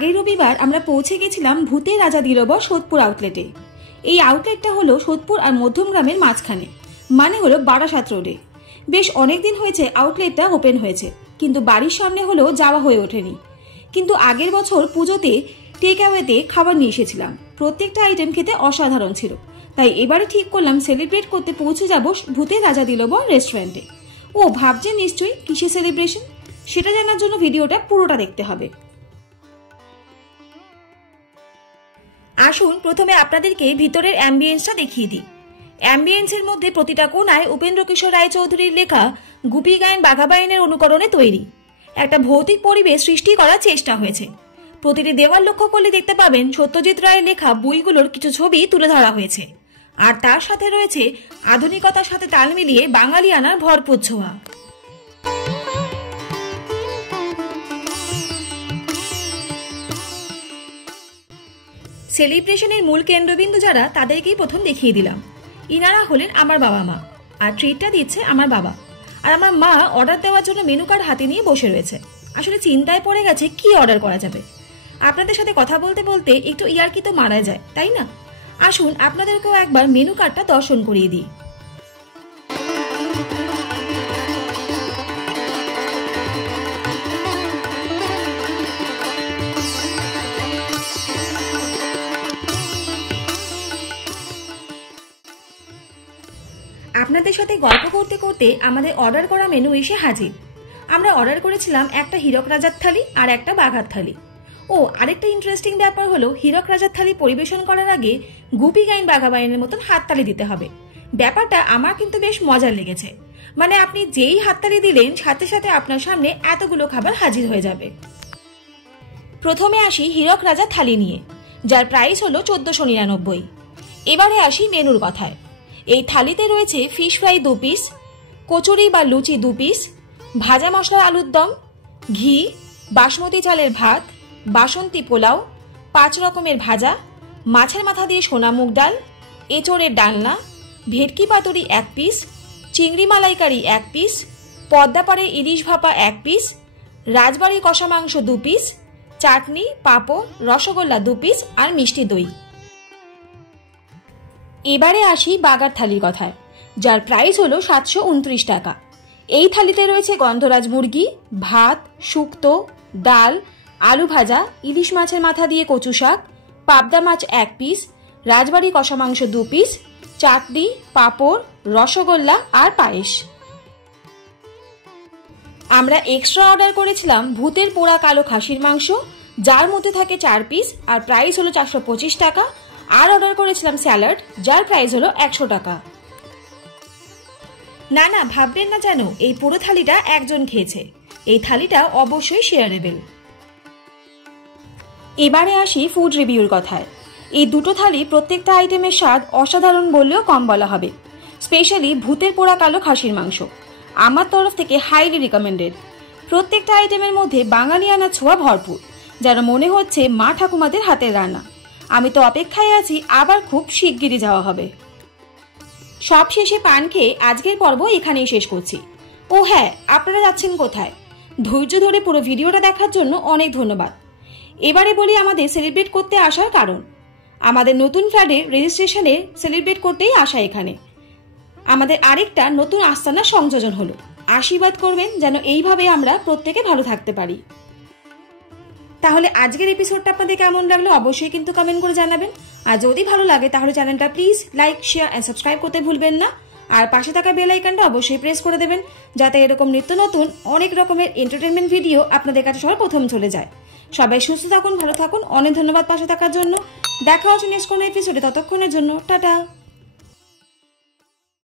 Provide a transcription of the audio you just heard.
আগের রবিবার আমরা পৌঁছে গেছিলাম ভূতের রাজা দিলবর সোদপুর আউটলেটে। এই আউটলেটটা হলো সোদপুর আর মধ্যমগ্রামের মাঝখানে, মানে হলো বারাসাত রোডে। বেশ অনেকদিন হয়েছে আউটলেটটা ওপেন হয়েছে, কিন্তু বাড়ির সামনে হলেও যাওয়া হয়ে ওঠেনি। কিন্তু আগের বছর পুজোতে টেক অ্যাওয়েতে খাবার নিয়ে এসেছিলাম, প্রত্যেকটা আইটেম খেতে অসাধারণ ছিল। তাই এবারে ঠিক করলাম সেলিব্রেট করতে পৌঁছে যাব ভূতের রাজা দিলবর রেস্টুরেন্টে। ও ভাবছেন নিশ্চয়ই কিসের সেলিব্রেশন, সেটা জানার জন্য ভিডিওটা পুরোটা দেখতে হবে। আসুন প্রথমে আপনাদেরকে ভিতরের অ্যাম্বিয়েন্সটা দেখিয়ে দিই। অ্যাম্বিয়েন্সের মধ্যে প্রতিটা কোণায় উপেন্দ্র কিশোর রায়চৌধুরীর লেখা গুপি গায়েন বাঘা বাইনের অনুকরণে তৈরি একটা ভৌতিক পরিবেশ সৃষ্টি করার চেষ্টা হয়েছে। প্রতিটি দেওয়াল লক্ষ্য করলে দেখতে পাবেন সত্যজিৎ রায়ের লেখা বইগুলোর কিছু ছবি তুলে ধরা হয়েছে, আর তার সাথে রয়েছে আধুনিকতার সাথে তাল মিলিয়ে বাঙালিয়ানার ভরপুর ছোঁয়া। সেলিব্রেশনের মূল কেন্দ্রবিন্দু যারা, তাদেরকেই প্রথম দেখিয়ে দিলাম। ইনারা হলেন আমার বাবা মা, আর ট্রিটটা দিচ্ছে আমার বাবা। আর আমার মা অর্ডার দেওয়ার জন্য মেনু কার্ড হাতে নিয়ে বসে রয়েছে। আসলে চিন্তায় পড়ে গেছে কি অর্ডার করা যাবে। আপনাদের সাথে কথা বলতে বলতে একটু ইয়ার্কি তো মারা যায়, তাই না? আসুন আপনাদেরকেও একবার মেনু কার্ডটা দর্শন করিয়ে দিই। আপনাদের সাথে গল্প করতে করতে আমাদের অর্ডার করা মেনু এসে হাজির। আমরা অর্ডার করেছিলাম একটা হীরক রাজার থালি আর একটা বাঘার থালি। ও আরেকটা ইন্টারেস্টিং ব্যাপার হলো, হীরক রাজার থালি পরিবেশন করার আগে গুপি গাইন বাঘা বাইনের মতন হাততালি দিতে হবে। ব্যাপারটা আমার কিন্তু বেশ মজার লেগেছে। মানে আপনি যেই হাততালি দিলেন সাথে সাথে আপনার সামনে এতগুলো খাবার হাজির হয়ে যাবে। প্রথমে আসি হীরক রাজার থালি নিয়ে, যার প্রাইস হলো 1499। এবারে আসি মেনুর কথায়। এই থালিতে রয়েছে ফিশ ফ্রাই 2 পিস, কচুরি বা লুচি 2 পিস, ভাজা মশলার আলুর দম, ঘি, বাসমতি চালের ভাত, বাসন্তী পোলাও, 5 রকমের ভাজা, মাছের মাথা দিয়ে সোনা মুগ ডাল, এঁচোড়ের ডালনা, ভেটকি পাতুরি 1 পিস, চিংড়ি মালাইকারি 1 পিস, পদ্মাপাড়ের ইলিশ ভাপা 1 পিস, রাজবাড়ি কষা মাংস 2 পিস, চাটনি, পাঁপড়, রসগোল্লা 2 পিস আর মিষ্টি দই। এবারে আসি বাগার থালির কথায়, যার প্রাইস হলো 729 টাকা। এই থালিতে রয়েছে গন্ধরাজ মুরগি, ভাত, শুক্তো, ডাল, আলু ভাজা, ইলিশ মাছের মাথা দিয়ে কচু শাক, পাবদা মাছ 1 পিস, রাজবাড়ি কষা মাংস 2 পিস, চাটনি, পাঁপড়, রসগোল্লা আর পায়েস। আমরা এক্সট্রা অর্ডার করেছিলাম ভূতের পোড়া কালো খাসির মাংস, যার মধ্যে থাকে 4 পিস আর প্রাইস হলো 425 টাকা। আর অর্ডার করেছিলাম স্যালাড, যার প্রাইস হলো 100 টাকা। না না, ভাববেন না যেন এই পুরো থালিটা একজন খেয়েছে। এই থালিটা অবশ্যই শেয়ারেবল। এবারে আসি ফুড রিভিউর কথায়। এই দুটো থালি প্রত্যেকটা আইটেমের স্বাদ অসাধারণ বললেও কম বলা হবে। স্পেশালি ভূতের পোড়া কালো খাসির মাংস আমার তরফ থেকে হাইলি রিকমেন্ডেড। প্রত্যেকটা আইটেমের মধ্যে বাঙালিয়ানা ছোঁয়া ভরপুর, যেন মনে হচ্ছে মা ঠাকুমাদের হাতের রান্না। আমি তো অপেক্ষায় আছি, আবার খুব শিগগিরই যাওয়া হবে। সব শেষে পান খেয়ে আজকের পর্ব এখানেই শেষ করছি। ও হ্যাঁ, আপনারা যাচ্ছেন কোথায়? ধৈর্য ধরে পুরো ভিডিওটা দেখার জন্য অনেক ধন্যবাদ। এবারে বলি আমাদের সেলিব্রেট করতে আসার কারণ। আমাদের নতুন ফ্ল্যাটের রেজিস্ট্রেশনে সেলিব্রেট করতেই আসা এখানে। আমাদের আরেকটা নতুন আস্তানা সংযোজন হলো। আশীর্বাদ করবেন যেন এইভাবে আমরা প্রত্যেকে ভালো থাকতে পারি। তাহলে আজকের এপিসোডটা আপনাদের কেমন লাগলো অবশ্যই কিন্তু কমেন্ট করে জানাবেন। আর যদি ভালো লাগে তাহলে চ্যানেলটা please like, share and subscribe করতে ভুলবেন না। আর পাশে থাকা বেল আইকনটা অবশ্যই প্রেস করে দেবেন, যাতে এরকম নিত্য নতুন অনেক রকমের এন্টারটেনমেন্ট ভিডিও আপনাদের কাছে সবার প্রথম চলে যায়। সবাই সুস্থ থাকুন, ভালো থাকুন। অনেক ধন্যবাদ পাশে থাকার জন্য। দেখা হচ্ছে নেক্সট কোনো এপিসোডে। ততক্ষণের জন্য টাটা।